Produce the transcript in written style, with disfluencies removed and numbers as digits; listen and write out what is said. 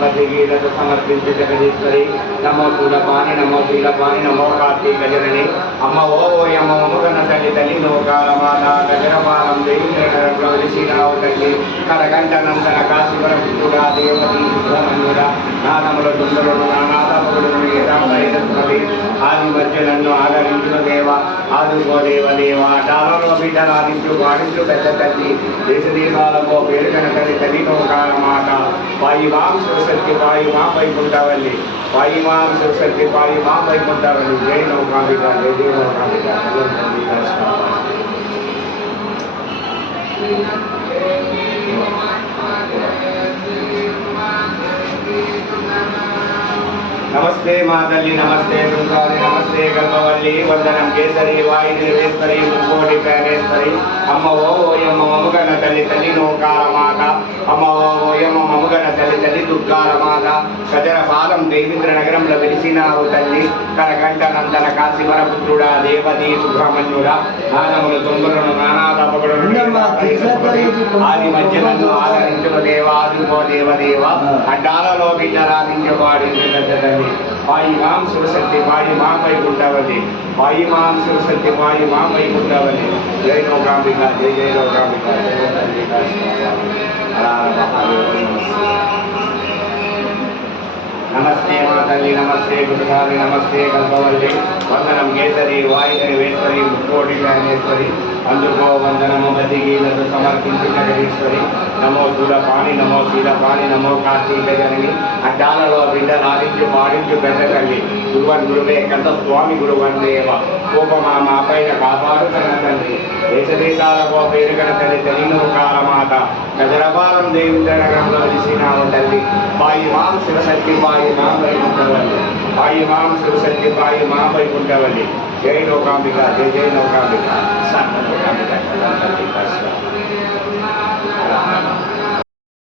బద్రిగీలకు సమర్పించి జగదీశ్వరి నమో శూలపాణి నమో శీలపాణి నమో కార్తీక జనని అమ్మ ఓయమ్మ మముగన తల్లి తల్లి నోకాలమాత గజరపాలం దేవీనగరంలో వెలిసినావు తల్లి కరగంట నందన కాశీవర పుత్రుడా దేవతీ సుబ్రహ్మణ్యుడా నాదముల దుండలను నానాదములను ఏదాంబరి ఆది మధ్య నన్ను ఆదరించిన దేవ ఆదుకో దేవ డాలలో బిడ్డలు ఆదించు వాడించు పెద్ద తల్లి దేశ దేశాలలో పేరుగన తల్లి తల్లి నోకాలమాట వాయువాం శివశక్తి వాయుమా వైకుంఠవల్లి వాయుమాం శివశక్తి వాయుమా వైకుంఠవల్లి జై నౌకాంబిక జై జై నౌకాంబిక नमस्ते मातल्ली नमस्ते दुर्गावली नमस्ते गल्पवल्ली वंदनम केसरी वायुदेवेश्वरी मुकोटि प्रणेश्वरी अम्म ओयम्म ममुगन तल्ली तल्ली नोकार माता अम्म ओयम्म ममुगन तल्ली तल्ली दुर्गार माता गजर पादं देवींद्र नगरंलो वेलिसिनावु तल्ली करगंट नंदन काशीवर पुत्रुडा देवती सुब्रह्मण्युडा నాదములు తొందరను నానాదపగడను ఆది మధ్యలను ఆదరించువ దేవాదుకో దేవదేవ అడ్డాలలో బిడ్డరాదించవాడి వాయుమాం శివశక్తి వాయుమాం వైకుంఠవల్లి వాయుమాం శివశక్తి వాయుమాం వైకుంఠవల్లి జై నౌకాంబిక జై జై నౌకాంబిక नमस्ते मातल्ली नमस्ते गुरुधारी नमस्ते कल्पवल्ली वंदनम केसरी वायुदेवेश्वरी मुकोटि प्रणेश्वरी అందుకో వందనము బతికీలకు సమర్పించి జగదీశ్వరి నమో శూలపాణి నమో శీలపాణి నమో కార్తీక జనని అడ్డాలలో బిడ్డ నాడించు పాడించు పెద్ద తల్లి గురువన్ గురువే కంట స్వామి గురువన్ దేవ కోపమా మా పైన కాపాడు కన్న తండ్రి దేశ దేశాలకు పేరుగన తల్లి తెలియను కాలమాత గజరపాలం దేవేంద్ర నగరంలో వెలిసినావు తల్లి వాయుమాం శివశక్తి వాయుమాం వైకుంఠవల్లి వాయుమాం శివశక్తి వాయుమాం వైకుంఠవల్లి జై నౌకాంబిక జై జై నౌకాంబిక